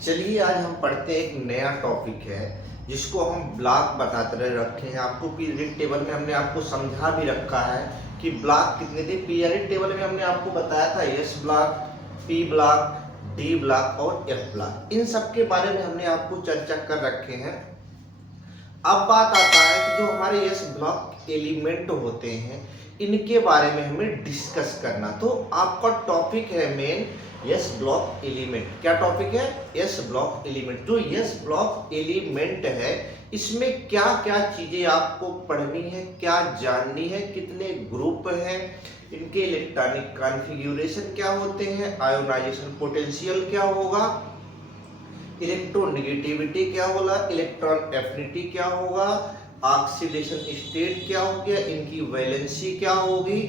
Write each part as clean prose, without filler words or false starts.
चलिए आज हम पढ़ते हैं एक नया टॉपिक है जिसको हम ब्लॉक बताते रखे हैं। आपको पीरियडिक टेबल में हमने आपको समझा भी रखा है कि ब्लॉक कितने थे। पीरियडिक टेबल में हमने आपको बताया था S block, P block, D block और एफ ब्लॉक। इन सब के बारे में हमने आपको चर्चा कर रखे हैं। अब बात आता है कि जो हमारे एस ब्लॉक एलिमेंट होते हैं इनके बारे में हमें डिस्कस करना। तो आपका टॉपिक है मेन यस ब्लॉक एलिमेंट। क्या टॉपिक है? Yes block element. जो यस ब्लॉक एलिमेंट है इसमें क्या क्या चीजें आपको पढ़नी है, क्या जाननी है, कितने ग्रुप हैं, इनके इलेक्ट्रॉनिक कॉन्फ़िगरेशन क्या होते हैं, आयोनाइजेशन पोटेंशियल क्या होगा, इलेक्ट्रोनेगेटिविटी क्या होगा, इलेक्ट्रॉन एफिनिटी क्या होगा, ऑक्सीडेशन स्टेट क्या हो गया, इनकी वैलेंसी क्या होगी,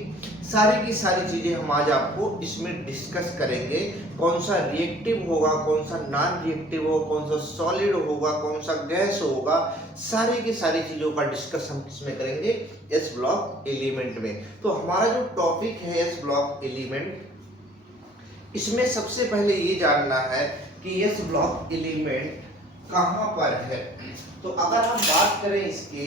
सारी की सारी चीजें हम आज आपको इसमें डिस्कस करेंगे। कौन सा रिएक्टिव होगा, कौन सा नॉन रिएक्टिव होगा, कौन सा सॉलिड होगा, कौन सा गैस होगा, सारी की सारी चीजों का डिस्कस हम किसमें करेंगे? एस ब्लॉक एलिमेंट में। तो हमारा जो टॉपिक है एस ब्लॉक एलिमेंट, इसमें सबसे पहले ये जानना है कि एस ब्लॉक एलिमेंट कहां पर है। तो अगर हम बात करें इसके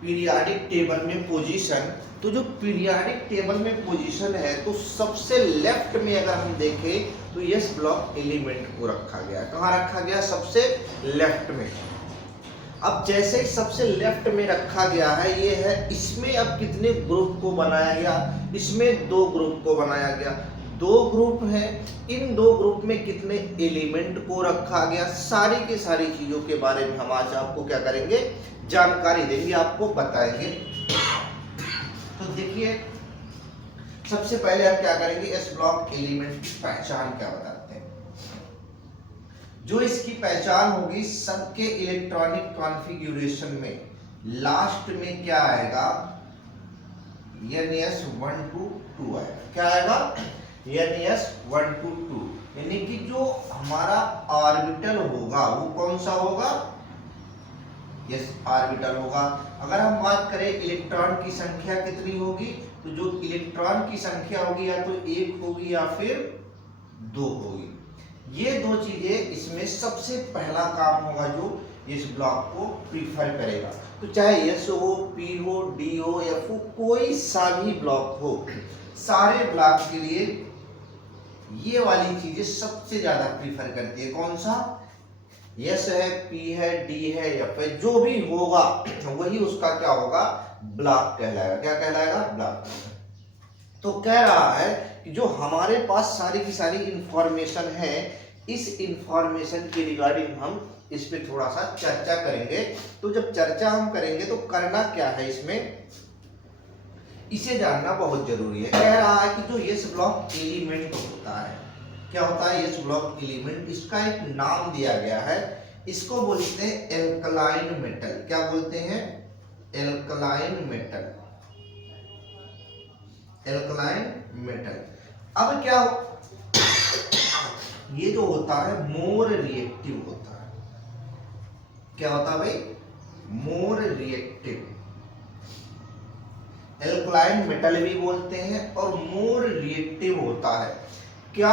पीरियोडिक टेबल में पोजीशन, तो जो पीरियोडिक टेबल में पोजीशन है तो सबसे लेफ्ट में अगर हम देखें तो एस ब्लॉक एलिमेंट को रखा गया। कहां रखा गया? सबसे लेफ्ट में। अब जैसे ही सबसे लेफ्ट में रखा गया है ये है, इसमें अब कितने ग्रुप को बनाया गया? इसमें 2 ग्रुप को बनाया गया। 2 ग्रुप हैं, इन 2 ग्रुप में कितने एलिमेंट को रखा गया, सारी की सारी चीजों के बारे में हम आज आपको क्या करेंगे? जानकारी देंगे, आपको बताएंगे। तो देखिए सबसे पहले हम क्या करेंगे? एस ब्लॉक एलिमेंट की पहचान क्या बताते हैं। जो इसकी पहचान होगी, सबके इलेक्ट्रॉनिक कॉन्फ़िगरेशन में लास्ट में क्या आएगा? NS1 to 2 आएगा। क्या आएगा? NS1 to 2, यानी कि जो हमारा ऑर्बिटल होगा वो कौन सा होगा? यस ऑर्बिटल होगा। अगर हम बात करें इलेक्ट्रॉन की संख्या कितनी होगी, तो जो इलेक्ट्रॉन की संख्या होगी या तो 1 होगी या फिर 2 होगी। ये 2 चीजें इसमें सबसे पहला काम होगा जो इस ब्लॉक को प्रीफर करेगा। तो चाहे एस हो, पी हो, डी हो, एफ हो, कोई सा भी ब्लॉक हो, सारे ब्लॉक के लिए ये वाली चीजें सबसे ज्यादा प्रीफर करती है। कौन सा? एस है, पी है, डी है, एफ है, जो भी होगा वही उसका क्या होगा? ब्लॉक कहलाएगा। क्या कहलाएगा? ब्लॉक। तो कह रहा है कि जो हमारे पास सारी की सारी इंफॉर्मेशन है, इस इंफॉर्मेशन के रिगार्डिंग हम इस पे थोड़ा सा चर्चा करेंगे। तो जब चर्चा हम करेंगे तो करना क्या है इसमें, इसे जानना बहुत जरूरी है। कह रहा है कि जो यस ब्लॉक एलिमेंट होता है, क्या होता है यस ब्लॉक एलिमेंट? इसका एक नाम दिया गया है, इसको बोलते हैं एल्कलाइन मेटल। क्या बोलते हैं? Alkaline metal. Alkaline metal. अब क्या हो, ये जो होता है मोर रिएक्टिव होता है। क्या होता है भाई? More reactive. एल्कलाइन मेटल भी बोलते हैं और मोर रिएक्टिव होता है। क्या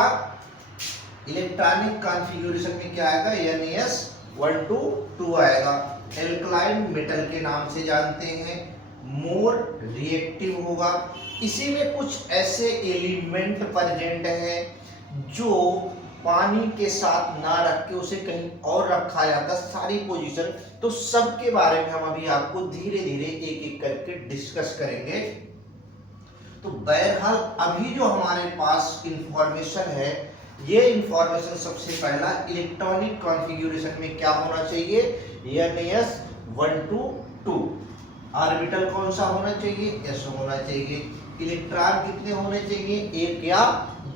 इलेक्ट्रॉनिक कॉन्फ़िगरेशन में क्या आएगा? NS1 to 2 आएगा। एल्कलाइन मेटल के नाम से जानते हैं, मोर रिएक्टिव होगा। इसी में कुछ ऐसे एलिमेंट प्रेजेंट हैं जो पानी के साथ ना रख के उसे कहीं और रखा जाता, सारी पोजीशन। तो सब के बारे में हम अभी आपको धीरे धीरे एक एक करके डिस्कस करेंगे। तो बहरहाल अभी जो हमारे पास इंफॉर्मेशन है, ये इंफॉर्मेशन सबसे पहला इलेक्ट्रॉनिक कॉन्फ़िगरेशन में क्या होना चाहिए? NS1 to 2। ऑर्बिटल कौन सा होना चाहिए? S होना चाहिए। इलेक्ट्रॉन कितने होने चाहिए? 1 या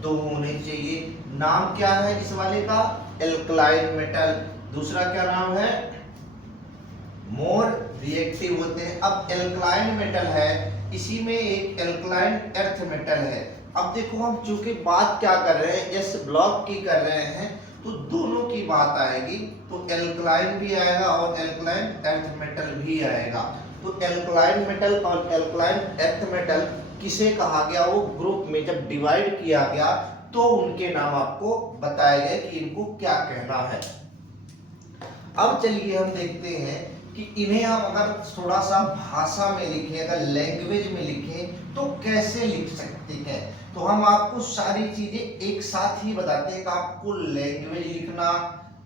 2 होने चाहिए। नाम क्या है इस वाले का? Alkaline metal. दूसरा क्या नाम है? मोर रिएक्टिव होते हैं। अब एल्कलाइन मेटल है, इसी में एक एल्कलाइन अर्थ मेटल है। अब देखो हम चूंकि बात क्या कर रहे हैं, एस ब्लॉक की कर रहे हैं, तो दोनों की बात आएगी। तो एल्कलाइन भी आएगा और एल्कलाइन अर्थ मेटल भी आएगा। तो एल्कलाइन मेटल और एल्कलाइन अर्थ मेटल किसे कहा गया, वो ग्रुप में जब डिवाइड किया गया तो उनके नाम आपको बताए गए कि इनको क्या कहना है। अब चलिए हम देखते हैं कि इन्हें हम अगर थोड़ा सा भाषा में लिखें, अगर लैंग्वेज में लिखें तो कैसे लिख सकते हैं। तो हम आपको सारी चीजें एक साथ ही बताते हैं कि आपको लैंग्वेज लिखना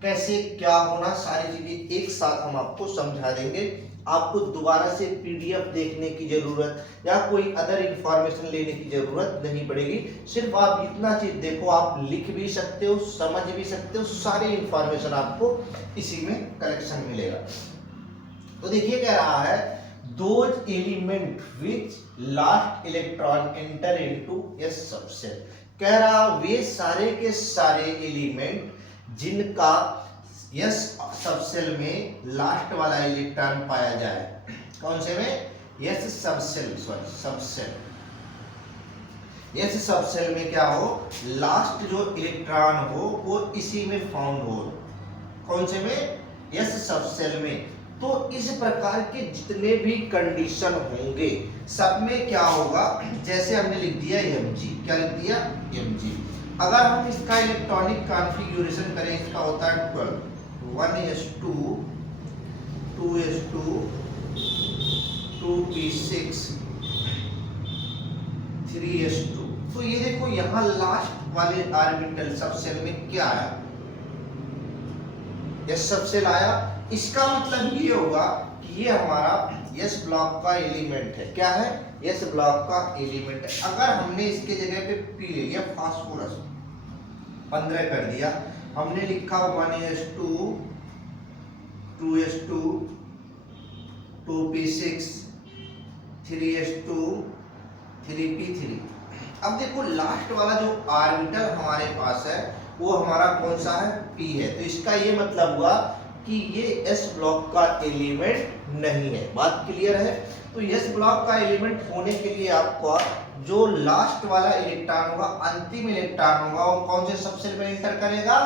कैसे क्या होना, सारी चीजें एक साथ हम आपको समझा देंगे। आपको दोबारा से पीडीएफ देखने की जरूरत या कोई अदर इंफॉर्मेशन लेने की जरूरत नहीं पड़ेगी। सिर्फ आप इतना चीज देखो, आप लिख भी सकते हो, समझ भी सकते हो, सारी इंफॉर्मेशन आपको इसी में कलेक्शन मिलेगा। तो देखिए कह रहा है those element which last electron enter into S subshell. कह रहा वे सारे के सारे एलिमेंट जिनका यस सबसेल में लास्ट वाला इलेक्ट्रॉन पाया जाए, कौन से में, yes subshell, sorry subshell, yes subshell में क्या हो, लास्ट जो इलेक्ट्रॉन हो वो इसी में फाउंड हो, कौन से में, यस सबसेल में। तो इस प्रकार के जितने भी कंडीशन होंगे सब में क्या होगा, जैसे हमने लिख दिया Mg, क्या लिख दिया Mg। अगर हम इसका इलेक्ट्रॉनिक कॉन्फ़िगरेशन करें, इसका होता है 12, 1s2 2s2 2p6 3s2। तो ये देखो यहाँ लास्ट वाले ऑर्बिटल सबसेल में क्या आया, यस सबसेल आया। इसका मतलब ये होगा कि ये हमारा यस ब्लॉक का एलिमेंट है, क्या है, यस ब्लॉक का एलिमेंट है। अगर हमने इसके जगह पे पी ले लिया, फास्फोरस 15 कर दिया, हमने लिखा 1s2 2s2 2p6 3s2 3p3। अब देखो लास्ट वाला जो ऑर्बिटल हमारे पास है वो हमारा कौन सा है, p है। तो इसका ये मतलब हुआ कि ये एस ब्लॉक का एलिमेंट नहीं है। बात क्लियर है। तो एस ब्लॉक का एलिमेंट होने के लिए आपको जो लास्ट वाला इलेक्ट्रॉन होगा, अंतिम इलेक्ट्रॉन होगा, वो कौन से सबसेल में एंटर करेगा,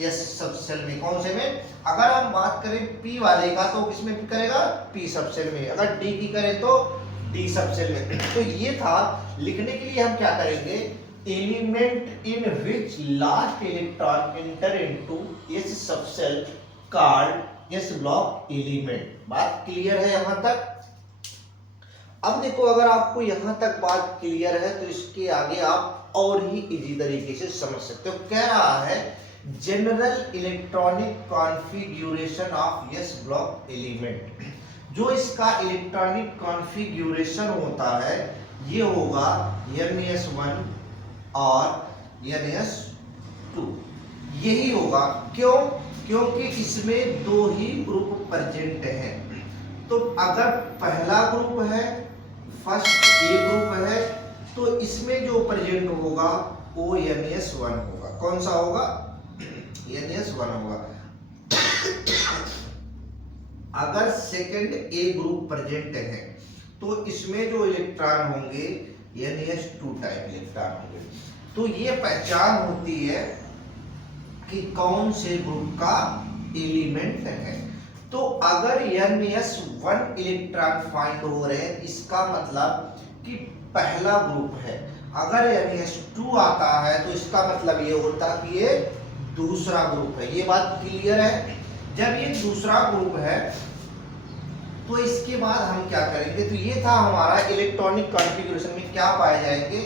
एस सबसेल में। कौन से में, अगर हम बात करें पी वाले का तो किसमें करेगा, पी सबसेल में। अगर डी की करें तो डी सबसेल में। तो ये था, लिखने के लिए हम क्या करेंगे, element in which last electron enter into S subshell called S block element. बात क्लियर है यहां तक। अब देखो अगर आपको यहां तक बात क्लियर है तो इसके आगे आप और ही इजी तरीके से समझ सकते हो। कह रहा है general electronic configuration of S block element. जो इसका इलेक्ट्रॉनिक कॉन्फ़िगरेशन होता है ये होगा NS1 और NS2, यही होगा। क्यों, क्योंकि इसमें दो ही ग्रुप प्रेजेंट हैं। तो अगर पहला ग्रुप है, फर्स्ट ए ग्रुप है, तो इसमें जो प्रेजेंट होगा वो NS1 होगा। कौन सा होगा, NS1 होगा। अगर सेकंड ए ग्रुप प्रेजेंट है तो इसमें जो इलेक्ट्रॉन होंगे NS2 टाइप इलेक्ट्रॉन होंगे। तो ये पहचान होती है कि कौन से ग्रुप का एलिमेंट है। तो अगर NS1 इलेक्ट्रॉन फाइंड हो रहे हैं, इसका मतलब कि पहला ग्रुप है। अगर NS2 आता है तो इसका मतलब ये होता कि ये दूसरा ग्रुप है। ये बात क्लियर है। जब ये दूसरा ग्रुप है तो इसके बाद हम क्या करेंगे, तो ये था हमारा इलेक्ट्रॉनिक कॉन्फ़िगरेशन में क्या पाए जाएंगे,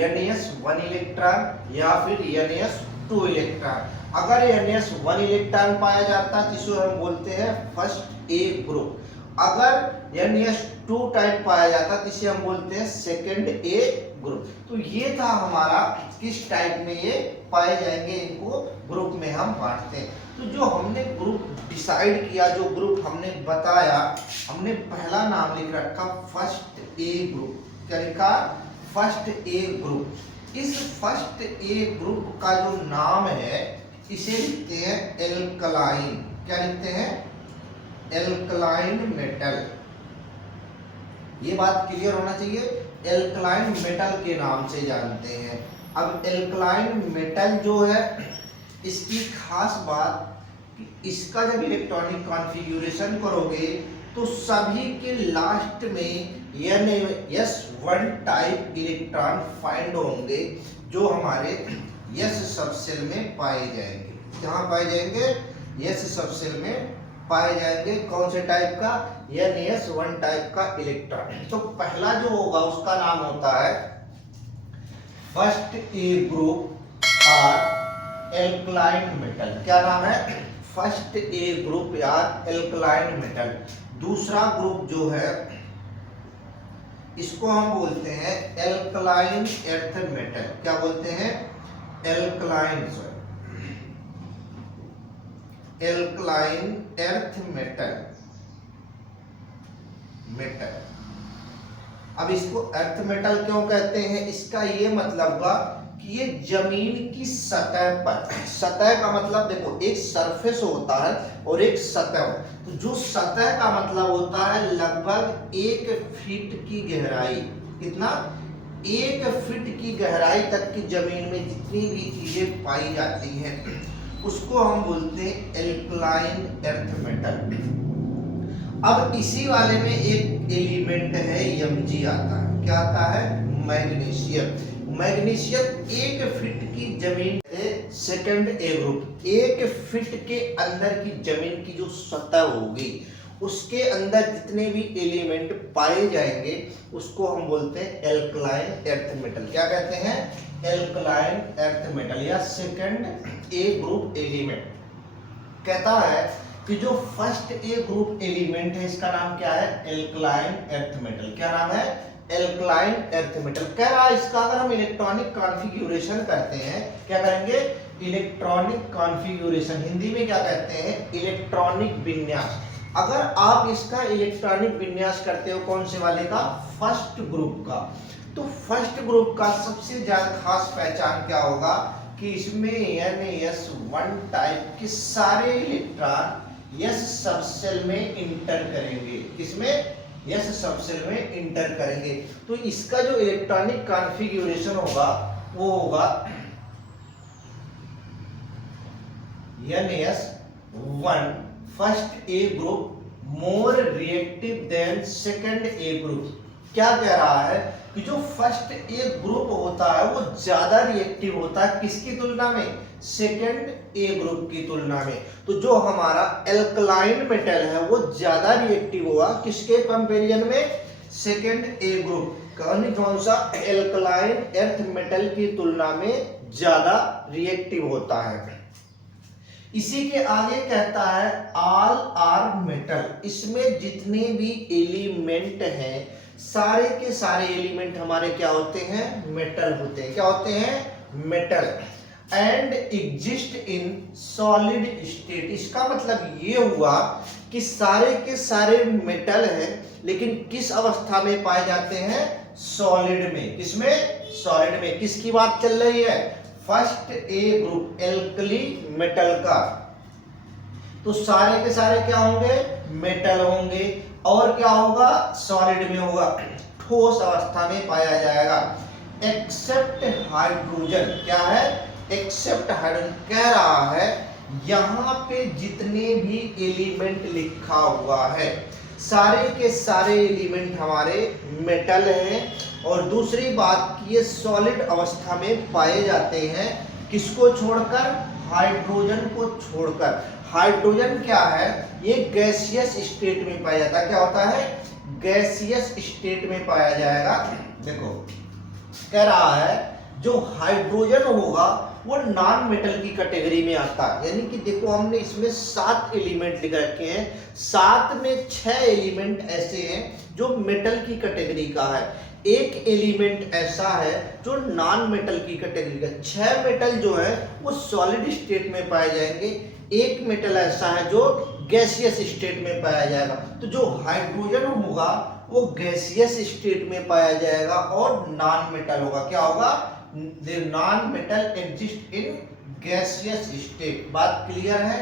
NS1 इलेक्ट्रॉन या फिर NS2 इलेक्ट्रॉन। अगर NS1 इलेक्ट्रॉन पाया जाता है जिसे हम बोलते हैं फर्स्ट ए ग्रुप। अगर NS2 टाइप पाया जाता है जिसे हम बोलते हैं सेकंड ए ग्रुप। तो ये था हमारा किस टाइप में ये पाए जाएंगे, इनको ग्रुप में हम बांटते हैं। तो जो हमने ग्रुप डिसाइड किया, जो ग्रुप हमने बताया, हमने पहला नाम लिख रखा फर्स्ट ए ग्रुप। क्या लिखा, फर्स्ट ए ग्रुप। इस फर्स्ट ए ग्रुप का जो नाम है इसे लिखते हैं एल्कलाइन। क्या लिखते हैं, एल्कलाइन मेटल। ये बात क्लियर होना चाहिए, एल्कलाइन मेटल के नाम से जानते हैं। अब एल्कलाइन मेटल जो है इसकी खास बात, इसका जब इलेक्ट्रॉनिक कॉन्फ़िगरेशन करोगे तो सभी के लास्ट में NaS1 टाइप इलेक्ट्रॉन फाइंड होंगे जो हमारे S सबसेल में पाए जाएंगे। कहाँ पाए जाएंगे? S सबसेल में पाए जाएंगे। कौन से टाइप का? NaS1 टाइप का इलेक्ट्रॉन। तो पहला जो होगा उसका नाम होता है फर्स्ट ए ग्रुप और एल्कलाइन मेटल। क्या नाम है? फर्स्ट ए ग्रुप या एल्कलाइन मेटल। दूसरा ग्रुप जो है इसको हम बोलते हैं एल्कलाइन एर्थ मेटल। क्या बोलते हैं? Alkaline earth metal. अब इसको अर्थ मेटल क्यों कहते हैं? इसका ये मतलब हुआ कि ये जमीन की सतह पर, सतह का मतलब देखो एक सरफेस होता है और एक सतह। तो जो सतह का मतलब होता है लगभग 1 फीट की गहराई। कितना? 1 फीट की गहराई तक की जमीन में जितनी भी चीजें पाई जाती हैं उसको हम बोलते हैं एल्कलाइन एर्थ मेटल। अब इसी वाले में एक एलिमेंट है Mg आता है। क्या आता है? मैग्नीशियम। मैग्नीशियम 1 फीट की जमीन, सेकंड ए ग्रुप, 1 फीट के अंदर की जमीन की जो सतह होगी उसके अंदर जितने भी एलिमेंट पाए जाएंगे उसको हम बोलते हैं एल्कलाइन एर्थ मेटल। क्या कहते हैं? एल्कलाइन एर्थ मेटल या सेकंड ए ग्रुप एलिमेंट। कहता है कि जो फर्स्ट ए ग्रुप एलिमेंट है इसका नाम क्या है? Alkaline earth metal. क्या नाम है? Alkaline earth metal. कह रहा है इसका अगर हम इलेक्ट्रॉनिक कॉन्फ़िगरेशन करते हैं, क्या करेंगे? इलेक्ट्रॉनिक कॉन्फ़िगरेशन, हिंदी में क्या कहते हैं? इलेक्ट्रॉनिक विन्यास। अगर आप इसका इलेक्ट्रॉनिक विन्यास करते हो कौन से वाले का? फर्स्ट ग्रुप का। तो फर्स्ट ग्रुप का सबसे ज्यादा खास पहचान क्या होगा कि इसमें NaS1 टाइप के सारे इलेक्ट्रॉन S सबसेल में इंटर करेंगे। किसमें? S सबसेल में इंटर करेंगे। तो इसका जो इलेक्ट्रॉनिक कॉन्फ़िगरेशन होगा वो होगा NaS1 first A group more reactive than second A group. क्या कह रहा है कि जो फर्स्ट ए ग्रुप होता है वो ज्यादा रिएक्टिव होता है किसकी तुलना में? सेकंड ए ग्रुप की तुलना में। तो जो हमारा एल्कलाइन मेटल है वो ज्यादा रिएक्टिव होगा किसके कंपैरिजन में? सेकंड ए ग्रुप। कौन सा? एल्कलाइन एर्थ मेटल की तुलना में ज्यादा रिएक्टिव होता है। इसी के आगे कहता है ऑल आर मेटल। इसमें जितने भी एलिमेंट हैं सारे के सारे एलिमेंट हमारे क्या होते हैं? मेटल होते हैं। क्या होते हैं? Metal. And exist in solid state. इसका मतलब ये हुआ कि सारे के सारे मेटल हैं लेकिन किस अवस्था में पाए जाते हैं? सॉलिड में। किसमें? सॉलिड में। किसकी बात चल रही है? First A group alkali metal का। तो सारे के सारे क्या होंगे? मेटल होंगे। और क्या होगा? सॉलिड में होगा, ठोस अवस्था में पाया जाएगा। Except hydrogen. क्या है? Except hydrogen. कह रहा है यहाँ पे जितने भी एलिमेंट लिखा हुआ है सारे के सारे एलिमेंट हमारे मेटल हैं। और दूसरी बात कि ये सॉलिड अवस्था में पाए जाते हैं। किसको छोड़कर? हाइड्रोजन को छोड़कर। हाइड्रोजन क्या है? ये गैसियस स्टेट में पाया जाता है। क्या होता है? गैसियस स्टेट में पाया जाएगा। देखो कह रहा है जो हाइड्रोजन होगा वो नॉन मेटल की कैटेगरी में आता है। यानी कि देखो हमने इसमें 7 एलिमेंट लिख रखे हैं, 7 में 6 एलिमेंट ऐसे हैं जो मेटल की कैटेगरी का है, एक एलिमेंट ऐसा है जो नॉन मेटल की कैटेगरी का। 6 मेटल जो है वो सॉलिड स्टेट में पाए जाएंगे, एक मेटल ऐसा है जो गैसियस स्टेट में पाया जाएगा। तो जो हाइड्रोजन होगा वो गैसियस स्टेट में पाया जाएगा और नॉन मेटल होगा। क्या होगा? Non metal exist in gaseous state. बात क्लियर है?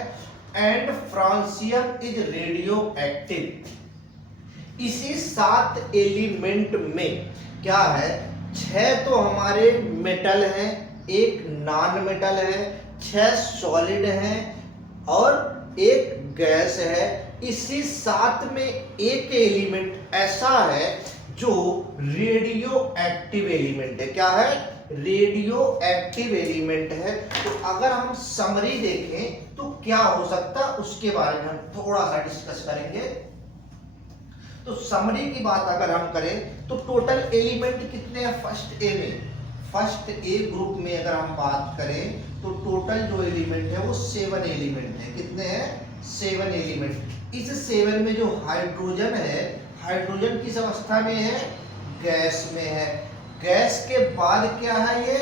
And francium is radio active. इसी 7 एलिमेंट में क्या है? 6 तो हमारे मेटल हैं, एक नॉन मेटल है, 6 सॉलिड हैं और एक गैस है, इसी साथ में एक एलिमेंट ऐसा है जो रेडियो एक्टिव एलिमेंट है। क्या है? रेडियो एक्टिव एलिमेंट है। तो अगर हम समरी देखें तो क्या हो सकता है उसके बारे में हम थोड़ा सा डिस्कस करेंगे। तो समरी की बात अगर हम करें तो टोटल एलिमेंट कितने हैं फर्स्ट ए में? फर्स्ट ए ग्रुप में अगर हम बात करें तो टोटल जो एलिमेंट है वो 7 एलिमेंट है। कितने हैं? 7 एलिमेंट। इस 7 में जो हाइड्रोजन है, हाइड्रोजन किस अवस्था में है? गैस में है। गैस के बाद क्या है? ये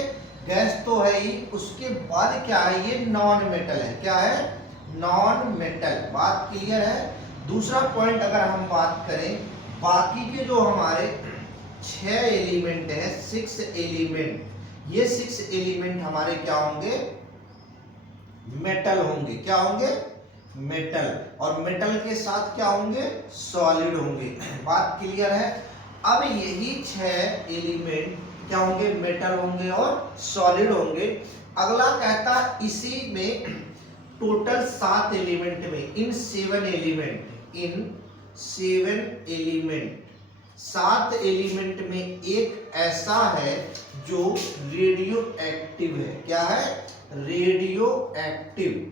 गैस तो है ही, उसके बाद क्या है? ये नॉन मेटल है। क्या है? Non metal. बात क्लियर है? दूसरा पॉइंट अगर हम बात करें, बाकी के जो हमारे 6 एलिमेंट है, 6 एलिमेंट, ये 6 एलिमेंट हमारे क्या होंगे? मेटल होंगे। क्या होंगे? मेटल। और मेटल के साथ क्या होंगे? सॉलिड होंगे। बात क्लियर है? अब यही 6 एलिमेंट क्या होंगे? मेटल होंगे और सॉलिड होंगे। अगला कहता इसी में टोटल 7 एलिमेंट में, इन 7 एलिमेंट, इन 7 एलिमेंट, 7 एलिमेंट में एक ऐसा है जो रेडियो एक्टिव है। क्या है? Radio active.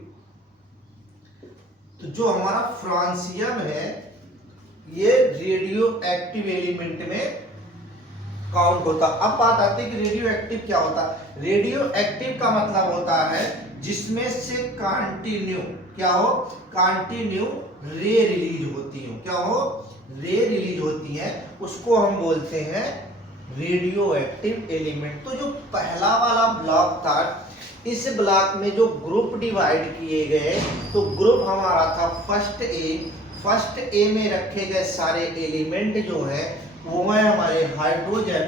तो जो हमारा फ्रांसियम है ये रेडियो एक्टिव एलिमेंट में काउंट होता। अब बात आती है कि रेडियो एक्टिव क्या होता है। रेडियो एक्टिव का मतलब होता है जिसमें से कंटिन्यू क्या हो? कंटिन्यू रे रिलीज होती हो। क्या हो? रे रिलीज होती है, उसको हम बोलते हैं रेडियो एक्टिव एलिमेंट। तो जो पहला वाला ब्लॉक था, इस ब्लॉक में जो ग्रुप डिवाइड किए गए, तो ग्रुप हमारा था फर्स्ट ए। फर्स्ट ए में रखे गए सारे एलिमेंट जो है वो है हमारे हाइड्रोजन,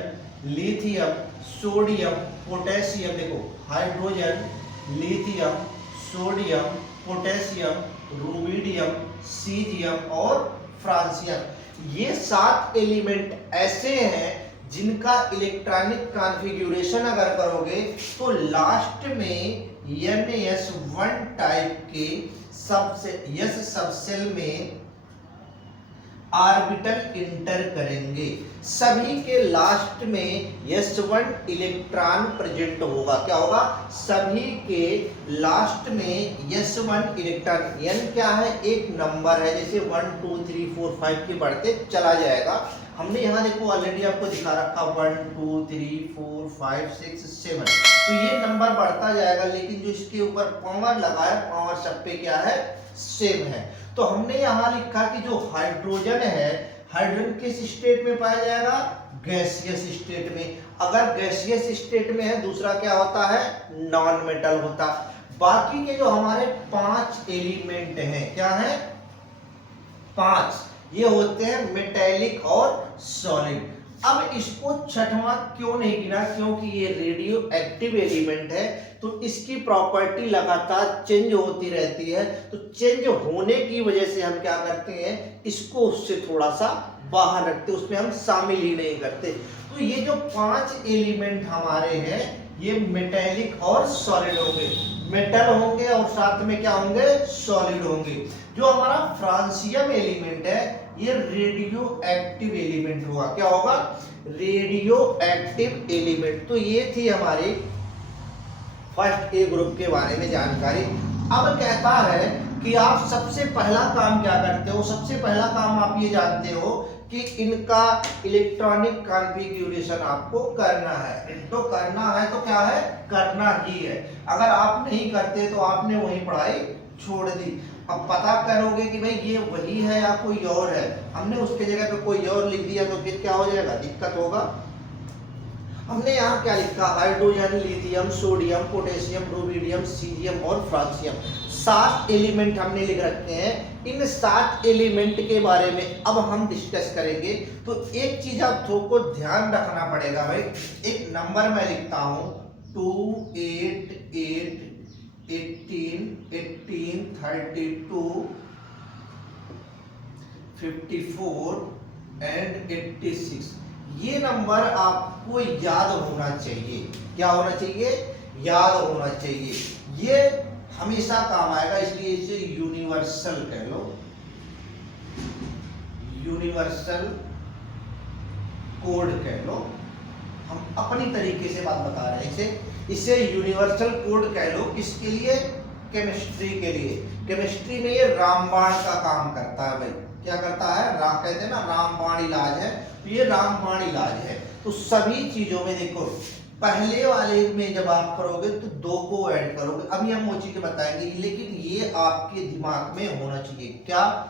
लिथियम, सोडियम, पोटेशियम। देखो hydrogen, lithium, sodium, potassium, rubidium, caesium और फ्रांसियम। ये 7 एलिमेंट ऐसे हैं जिनका इलेक्ट्रॉनिक कॉन्फ़िगरेशन अगर करोगे तो लास्ट में NS1 टाइप के S सबसेल में ऑर्बिटल इंटर करेंगे। सभी के लास्ट में S1 इलेक्ट्रॉन प्रेजेंट होगा। क्या होगा? सभी के लास्ट में S1 इलेक्ट्रॉन। N क्या है? एक नंबर है, जैसे 1 2 3 4 5 के बढ़ते चला जाएगा। हमने यहाँ देखो ऑलरेडी आपको दिखा रखा 1 2 3 4 5 6 7। तो ये नंबर बढ़ता जाएगा, लेकिन जो इसके ऊपर पावर लगा है, पावर सब पे क्या है? सेम है। तो हमने यहाँ लिखा कि जो हाइड्रोजन है, हाइड्रोजन किस स्टेट में पाया जाएगा? गैसियस स्टेट में। अगर गैसियस स्टेट में है, दूसरा क्या होता है? नॉन मेटल होता। बाकी के जो हमारे 5 एलिमेंट हैं, क्या है? 5, ये होते हैं मेटेलिक और सॉलिड। अब इसको छठवां क्यों नहीं गिना? क्योंकि ये रेडियो एक्टिव एलिमेंट है, तो इसकी प्रॉपर्टी लगातार चेंज होती रहती है। तो चेंज होने की वजह से हम क्या करते हैं? इसको उससे थोड़ा सा बाहर रखते, उसमें हम शामिल ही नहीं करते। तो ये जो 5 एलिमेंट हमारे हैं ये मेटेलिक और सॉलिड होंगे। मेटल होंगे और साथ में क्या होंगे? सॉलिड होंगे। जो हमारा फ्रांसियम एलिमेंट है ये रेडियो एक्टिव एलिमेंट होगा। क्या होगा? Radio active element. तो ये थी हमारी फर्स्ट ए ग्रुप के बारे में जानकारी। अब कहता है कि आप सबसे पहला काम क्या करते हो? सबसे पहला काम आप ये जानते हो कि इनका इलेक्ट्रॉनिक कॉन्फ़िगरेशन आपको करना है। तो करना है तो क्या है? करना ही है। अगर आप नहीं करते तो आपने वही पढ़ाई छोड़ दी। अब पता करोगे कि भाई ये वही है या कोई और है, हमने उसके जगह पे कोई और लिख दिया तो फिर क्या हो जाएगा? दिक्कत होगा। हमने यहाँ क्या लिखा? Hydrogen, lithium, sodium, potassium, rubidium, caesium और फ्रांसियम। 7 एलिमेंट हमने लिख रखे हैं। इन 7 एलिमेंट के बारे में अब हम डिस्कस करेंगे। तो एक चीज आप को ध्यान रखना पड़ेगा भाई। एक नंबर मैं लिखता हूं 2 8 8 18 18 32 54 एंड 86। ये नंबर आपको याद होना चाहिए। क्या होना चाहिए? याद होना चाहिए। ये हमेशा काम आएगा, इसलिए इसे यूनिवर्सल कह लो। यूनिवर्सल कोड कह लो, हम अपनी तरीके से बात बता रहे हैं। इसे यूनिवर्सल कोड कह लो, किसके लिए? केमिस्ट्री के लिए। केमिस्ट्री में ये रामबाण का काम करता है भाई। क्या करता है? राम कहते हैं ना, रामबाण इलाज है, तो ये रामबाण इलाज है। तो सभी चीजों में देखो, पहले वाले में जब आप करोगे तो 2 को ऐड करोगे, अभी हम वो चीजें बताएंगे, लेकिन ये आपके दिमाग में होना चाहिए। क्या?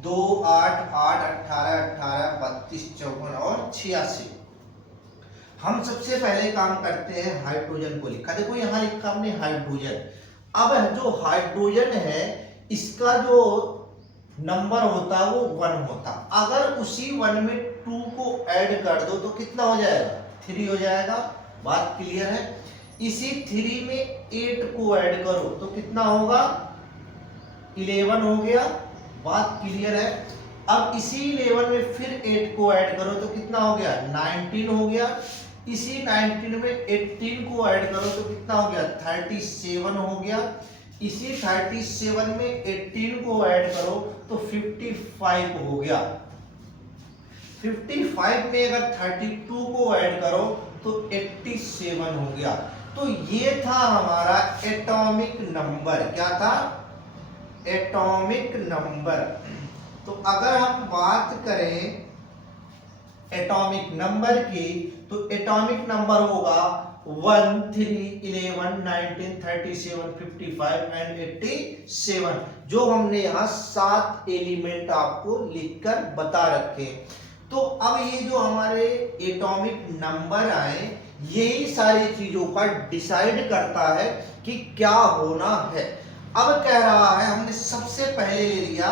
2 8 8 18 18 32 54 और 86। हम सबसे पहले काम करते हैं हाइड्रोजन को लिखा। देखो यहाँ लिखा हमने हाइड्रोजन। अब जो हाइड्रोजन है इसका जो नंबर होता है वो 1 होता। अगर उसी 1 में 2 को ऐड कर दो तो कितना हो जाएगा? 3 हो जाएगा। बात क्लियर है? इसी 3 में 8 को ऐड करो तो कितना होगा? 11 हो गया। बात क्लियर है? अब इसी 11 में फिर 8 को ऐड करो तो कितना हो गया? 19 हो गया। इसी 19 में 18 को ऐड करो तो कितना हो गया? 37 हो गया। इसी 37 में 18 को ऐड करो तो 55 हो गया। 55 में अगर 32 को ऐड करो तो 87 हो गया। तो ये था हमारा एटॉमिक नंबर। क्या था? Atomic number. तो अगर हम बात करें एटॉमिक नंबर की तो एटॉमिक नंबर होगा 1 3 11 19 37 55 एंड 87, जो हमने यहाँ 7 एलिमेंट आपको लिखकर बता रखे। तो अब ये जो हमारे एटॉमिक नंबर आए, यही सारी चीजों का डिसाइड करता है कि क्या होना है। अब कह रहा है, हमने सबसे पहले ले लिया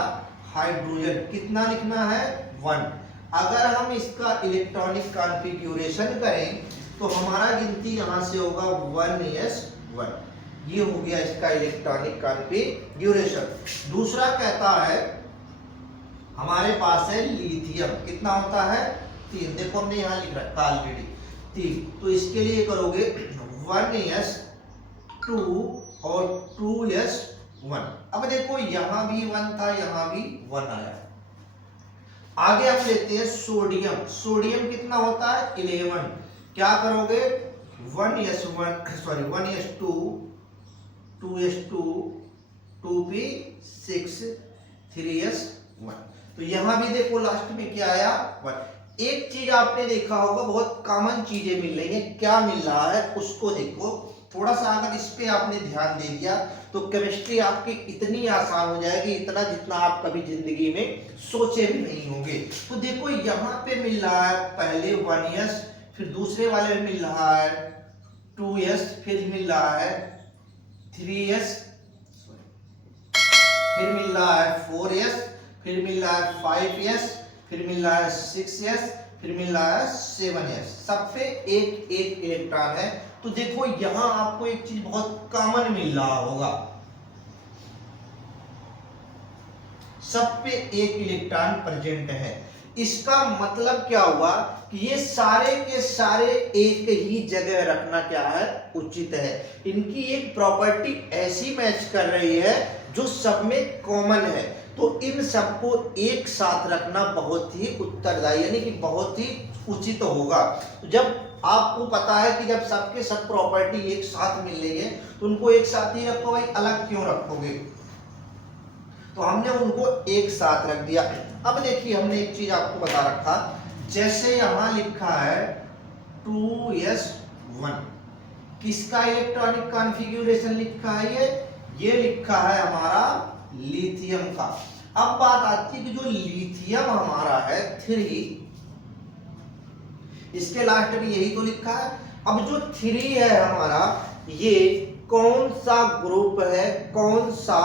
हाइड्रोजन। कितना लिखना है? 1। अगर हम इसका इलेक्ट्रॉनिक कॉन्फ़िगरेशन करें तो हमारा गिनती यहां से होगा 1s1। ये हो गया इसका इलेक्ट्रॉनिक कॉन्फ़िगरेशन। दूसरा कहता है हमारे पास है लिथियम। कितना होता है? 3। देखो हमने यहां लिख रखा ऑलरेडी 3। तो इसके लिए करोगे 1s2 और 2s1। अब देखो यहां भी 1 था, यहां भी 1 आया। आगे हम लेते हैं सोडियम। सोडियम कितना होता है? 11। क्या करोगे? 1s2 2s2 2p6 3s1। तो यहां भी देखो लास्ट में क्या आया? 1। एक चीज आपने देखा होगा, बहुत कॉमन चीजें मिल रही है। क्या मिल रहा है उसको देखो। थोड़ा सा अगर इस पे आपने ध्यान दे दिया तो केमिस्ट्री आपकी इतनी आसान हो जाएगी, इतना जितना आप कभी जिंदगी में सोचे भी नहीं होंगे। तो देखो यहाँ पे मिल रहा है पहले 1s, फिर दूसरे वाले में मिल रहा है 2s, फिर मिल रहा है 3s, फिर मिल रहा है 4s, फिर मिल रहा है 5s, फिर मिल रहा है 6s, फिर मिल रहा है 7s। सब पे एक एक इलेक्ट्रॉन है। तो देखो यहां आपको एक चीज बहुत कॉमन मिल रहा होगा, सब पे एक इलेक्ट्रॉन प्रेजेंट है। इसका मतलब क्या हुआ कि ये सारे के सारे एक ही जगह रखना क्या है? उचित है। इनकी एक प्रॉपर्टी ऐसी मैच कर रही है जो सब में कॉमन है। तो इन सबको एक साथ रखना बहुत ही उत्तरदायी, यानी कि बहुत ही उचित होगा। जब आपको पता है कि जब सबके सब प्रॉपर्टी एक साथ मिल रही है तो उनको एक साथ ही रखो भाई, अलग क्यों रखोगे? तो हमने उनको एक साथ रख दिया। अब देखिए हमने एक चीज आपको बता रखा, जैसे यहां लिखा है 2s1, किसका इलेक्ट्रॉनिक कॉन्फ़िगरेशन लिखा है? ये लिखा है हमारा लिथियम का। अब बात आती है कि जो लिथियम हमारा है 3, इसके लास्ट में यही तो लिखा है। अब जो 3 है हमारा, ये कौन सा ग्रुप है, कौन सा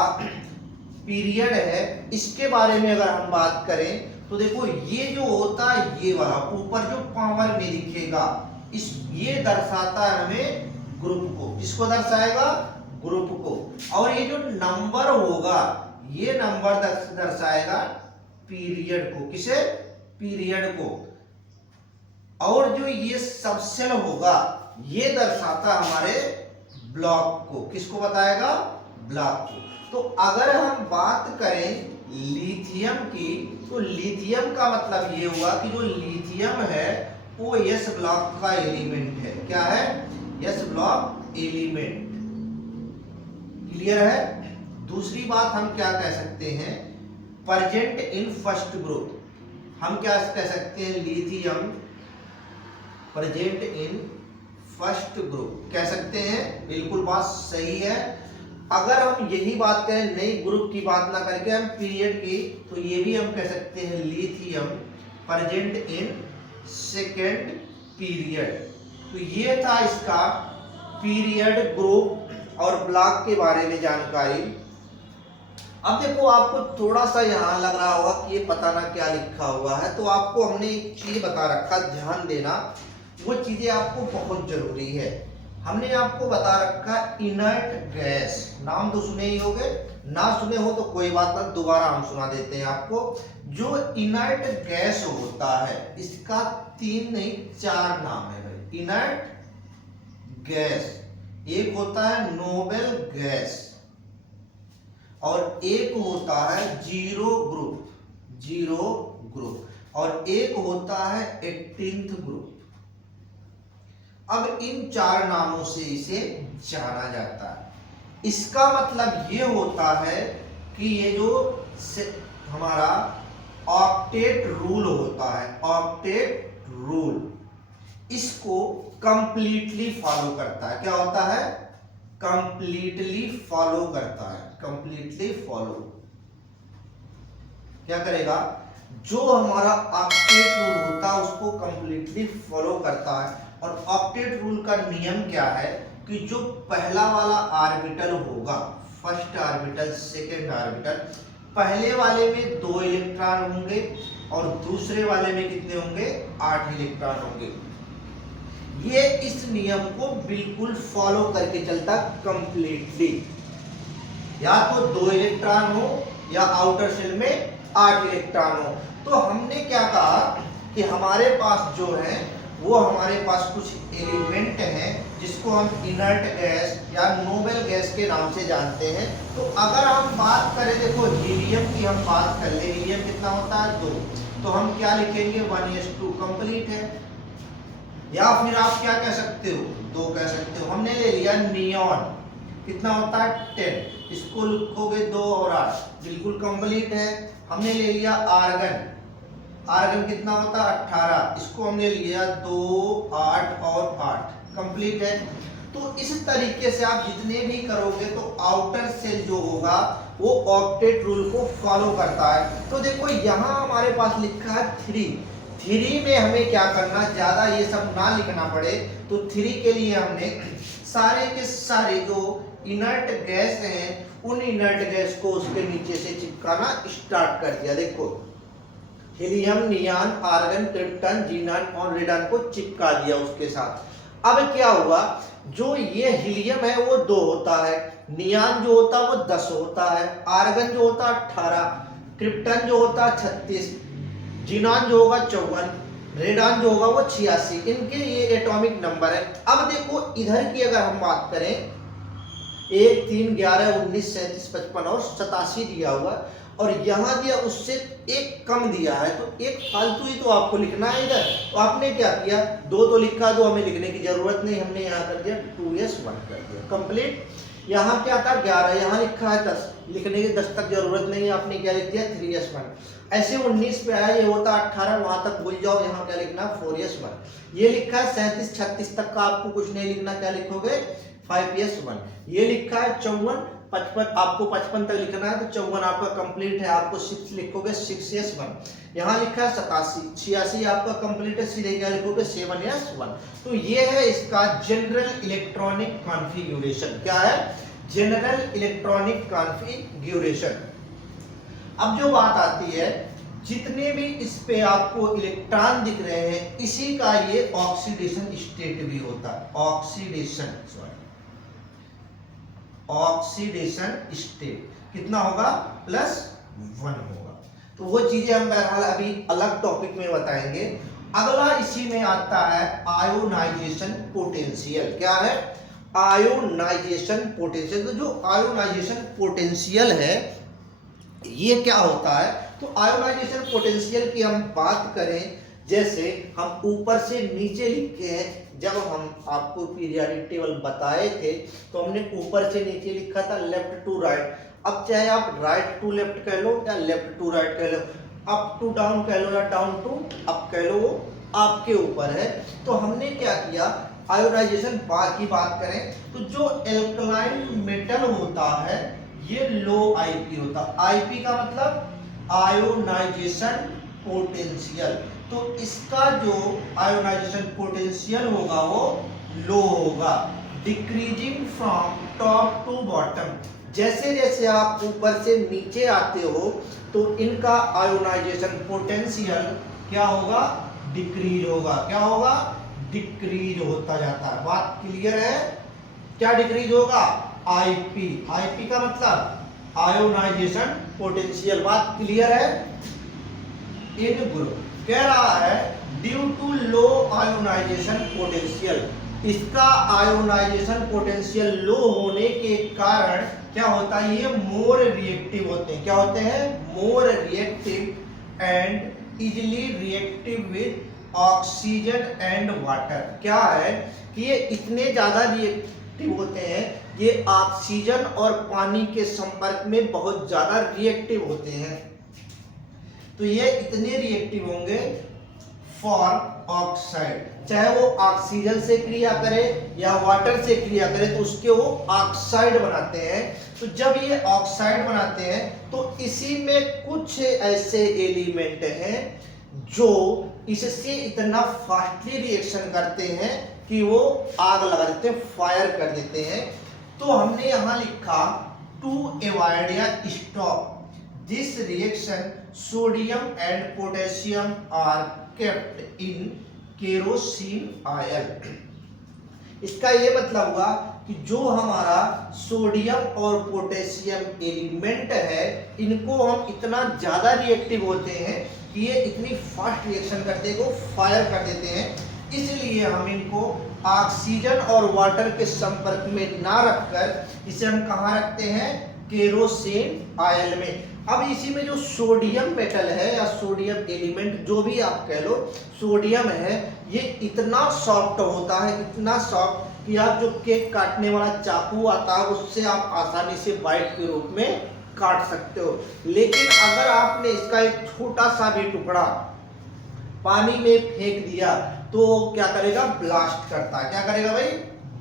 पीरियड है, इसके बारे में अगर हम बात करें तो देखो ये जो होता है, ये वाला ऊपर जो पावर में दिखेगा, इस ये दर्शाता है हमें ग्रुप को। किसको दर्शाएगा? ग्रुप को। और ये जो नंबर होगा, ये नंबर दर्शाएगा पीरियड को। किसे? पीरियड को। और जो ये सबसेल होगा, ये दर्शाता हमारे ब्लॉक को। किसको बताएगा? ब्लॉक को। तो अगर हम बात करें लिथियम की, तो लिथियम का मतलब ये हुआ कि जो लिथियम है वो एस ब्लॉक का एलिमेंट है। क्या है? S block element. क्लियर है? दूसरी बात हम क्या कह सकते हैं, प्रेजेंट इन फर्स्ट ग्रुप। हम क्या कह सकते हैं, lithium present in first group कह सकते हैं। बिल्कुल बात सही है। अगर हम यही बात करें, नई ग्रुप की बात ना करके हम पीरियड की, तो ये भी हम कह सकते हैं lithium present in second period. तो ये था इसका पीरियड, ग्रुप और ब्लॉक के बारे में जानकारी। अब देखो, आपको थोड़ा सा यहाँ लग रहा होगा कि ये पता ना क्या लिखा हुआ है, तो आपको हमने एक चीज बता रखा, ध्यान देना, वो चीजें आपको बहुत जरूरी है। हमने आपको बता रखा इनर्ट गैस, नाम तो सुने ही होंगे, ना सुने हो तो कोई बात ना, दोबारा हम सुना देते हैं आपको। जो इनर्ट गैस होता है इसका 3 नहीं 4 नाम है भाई। इनर्ट गैस, एक होता है नोबल गैस, और एक होता है जीरो ग्रुप, और एक होता है 18th ग्रुप। अब इन 4 नामों से इसे जाना जाता है। इसका मतलब ये होता है कि ये जो हमारा ऑक्टेट रूल होता है, ऑक्टेट रूल, इसको कंप्लीटली फॉलो करता है। क्या होता है? कंप्लीटली फॉलो करता है। कंप्लीटली फॉलो क्या करेगा? जो हमारा ऑक्टेट रूल होता है उसको कंप्लीटली फॉलो करता है। और ऑक्टेट रूल का नियम क्या है कि जो पहला वाला ऑर्बिटल होगा, फर्स्ट ऑर्बिटल, सेकेंड ऑर्बिटल, पहले वाले में 2 इलेक्ट्रॉन होंगे और दूसरे वाले में कितने होंगे? 8 इलेक्ट्रॉन होंगे। ये इस नियम को बिल्कुल फॉलो करके चलता कंप्लीटली। या तो 2 इलेक्ट्रॉन हो या आउटर शेल में 8 इलेक्ट्रॉन हो। तो हमने क्या कहा कि हमारे पास जो है वो हमारे पास कुछ एलिमेंट हैं जिसको हम इनर्ट गैस या नोबल गैस के नाम से जानते हैं। तो अगर हम बात करें, देखो हीलियम की हम बात कर ले, हीलियम कितना होता है? 2। तो हम क्या लिखेंगे? 1s2 कंप्लीट है। या फिर आप क्या कह सकते हो? 2 कह सकते हो। हमने ले लिया नियॉन, कितना होता है? 10, इसको लिखोगे 2 और 8, बिल्कुल कंप्लीट है। हमने ले लिया आर्गन, आर्गन कितना होता है? 18, इसको हमने लिया 2, 8 और 8, कंप्लीट है। तो इस तरीके से आप जितने भी करोगे तो आउटर सेल जो होगा वो ऑक्टेट रूल को फॉलो करता है। तो देखो यहाँ हमारे पास लिखा है 3 में हमें क्या करना, ज्यादा ये सब ना लिखना पड़े, तो 3 के लिए हमने सारे के सारे जो इनर्ट गैस हैं उन इनर्ट गैस को उसके नीचे से चिपकाना स्टार्ट कर दिया। देखो helium, neon, argon, krypton, xenon और रेडॉन को चिपका दिया उसके साथ। अब क्या हुआ, जो ये हीलियम है वो 2 होता है, नियॉन जो होता है वो 10 होता है, आर्गन जो होता है 18, क्रिप्टन जो होता है 36, जीनॉन जो होगा 54, रेडॉन जो होगा वो 86। इनके ये एटॉमिक नंबर है। अब देखो इधर की अगर हम बात करें, 1, 3, 11, 19, 37, 55 और 87 दिया हुआ, और यहाँ दिया उससे एक कम दिया है, तो एक फालतू ही तो आपको लिखना है इधर। तो आपने क्या किया, 2 तो लिखा, 2 हमें लिखने की जरूरत नहीं, हमने यहाँ कर दिया 2s1 कर दिया, कंप्लीट। यहाँ क्या था 11, यहाँ लिखा है 10, लिखने की 10 तक जरूरत नहीं, आपने क्या लिख दिया 3s1। ऐसे 19 पे आया, ये होता 18, वहां तक भूल जाओ, यहाँ क्या लिखना 4s1। ये लिखा है 37, 36 तक का आपको कुछ नहीं लिखना, क्या लिखोगे 5s1। ये लिखा है 54, 55, आपको 55 तक लिखना है, तो 54 आपका कंप्लीट है, आपको 6 लिखोगे 6s1। यहाँ लिखा है 87, 86 आपका कंप्लीट है, सीधे क्या लिखोगे 7s1। तो ये है इसका जनरल इलेक्ट्रॉनिक कॉन्फ़िगरेशन। क्या है? General electronic configuration. अब जो बात आती है, जितने भी इस पे आपको इलेक्ट्रॉन दिख रहे हैं, इसी का ये ऑक्सीडेशन स्टेट भी होता है। ऑक्सीडेशन स्टेट कितना होगा? +1 होगा। तो वो चीजें हम बहरहाल अभी अलग टॉपिक में बताएंगे। अगला इसी में आता है आयोनाइजेशन पोटेंशियल। क्या है? Ionization potential. तो जो आयोनाइजेशन पोटेंशियल है ये क्या होता है, तो आयोनाइजेशन पोटेंशियल की हम बात करें, जैसे हम ऊपर से नीचे लिखे हैं, जब हम आपको पीरियोडिक टेबल बताए थे तो हमने ऊपर से नीचे लिखा था लेफ्ट टू राइट। अब चाहे आप राइट टू लेफ्ट कह लो या लेफ्ट टू राइट कह लो, अप टू डाउन कह लो या डाउन टू अप कह लो, वो आपके ऊपर है। तो हमने क्या किया, आयोनाइजेशन की बात करें तो जो एल्कलाइन मेटल होता है ये लो आईपी होता है। आईपी का मतलब आयोनाइजेशन पोटेंशियल, तो इसका जो आयोनाइजेशन पोटेंशियल होगा वो लो होगा। Decreasing from top to bottom, जैसे जैसे आप ऊपर से नीचे आते हो तो इनका आयोनाइजेशन पोटेंशियल क्या होगा, डिक्रीज होगा। क्या होगा, डिक्रीज होता जाता है। बात क्लियर है, क्या डिक्रीज होगा, आईपी। आईपी का मतलब आयोनाइजेशन पोटेंशियल। बात क्लियर है। इन ग्रुप कह रहा है due to low ionization potential, इसका आयोनाइजेशन पोटेंशियल लो होने के कारण क्या होता है, ये मोर रिएक्टिव होते हैं। क्या होते हैं, more reactive and easily reactive with oxygen and water. क्या है कि ये इतने ज्यादा रिएक्टिव होते हैं, ये ऑक्सीजन और पानी के संपर्क में बहुत ज्यादा रिएक्टिव होते हैं। तो ये इतने रिएक्टिव होंगे फॉर ऑक्साइड, चाहे वो ऑक्सीजन से क्रिया करे या वाटर से क्रिया करे तो उसके वो ऑक्साइड बनाते हैं। तो जब ये ऑक्साइड बनाते हैं तो इसी में कुछ ऐसे एलिमेंट हैं जो इससे इतना फास्टली रिएक्शन करते हैं कि वो आग लगा देते हैं, फायर कर देते हैं। तो हमने यहां लिखा टू अवॉइड या stop this reaction sodium and potassium are kept in kerosene oil. इसका ये मतलब हुआ कि जो हमारा सोडियम और पोटेशियम एलिमेंट है इनको हम इतना ज्यादा रिएक्टिव होते हैं कि ये इतनी फास्ट रिएक्शन करते हैं, फायर कर देते हैं, इसलिए हम इनको ऑक्सीजन और वाटर के संपर्क में ना रखकर इसे हम कहाँ रखते हैं, केरोसिन ऑयल में। अब इसी में जो सोडियम मेटल है या सोडियम एलिमेंट जो भी आप कह लो, सोडियम है, ये इतना सॉफ्ट होता है, इतना सॉफ्ट कि आप जो केक काटने वाला चाकू आता है उससे आप आसानी से बाइट के रूप में काट सकते हो। लेकिन अगर आपने इसका एक छोटा सा भी टुकड़ा पानी में फेंक दिया तो क्या करेगा, ब्लास्ट करता है। क्या करेगा भाई,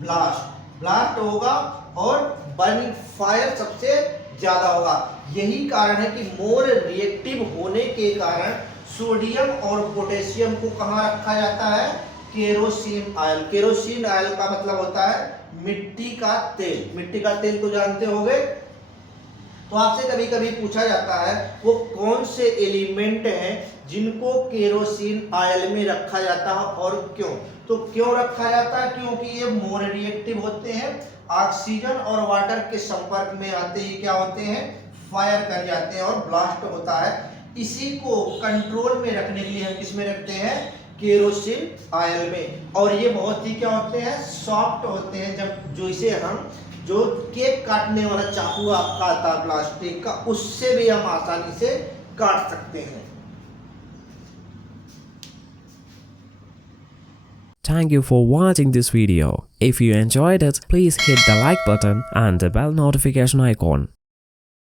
ब्लास्ट होगा और बर्निंग फायर सबसे ज्यादा होगा। यही कारण है कि मोर रिएक्टिव होने के कारण सोडियम और पोटेशियम को कहां रखा जाता है, केरोसिन ऑयल। केरोसिन ऑयल का मतलब होता है मिट्टी का तेल। मिट्टी का तेल तो जानते होंगे। तो आपसे कभी कभी पूछा जाता है वो कौन से एलिमेंट हैं जिनको केरोसिन ऑयल में रखा जाता है और क्यों। तो क्यों रखा जाता है, क्योंकि ये मोर रिएक्टिव होते हैं, ऑक्सीजन और वाटर के संपर्क में आते ही क्या होते हैं, फायर कर जाते हैं और ब्लास्ट होता है। इसी को कंट्रोल में रखने के लिए हम किस में रखते हैं, केरोसिन ऑयल में। और ये बहुत ही क्या होते हैं, सॉफ्ट होते हैं। जब जो इसे हम जो केक काटने वाला चाकू आपका आता है प्लास्टिक का, उससे भी हम आसानी से काट सकते हैं। Thank you for watching this video. If you enjoyed it, please hit the like button and the bell notification icon.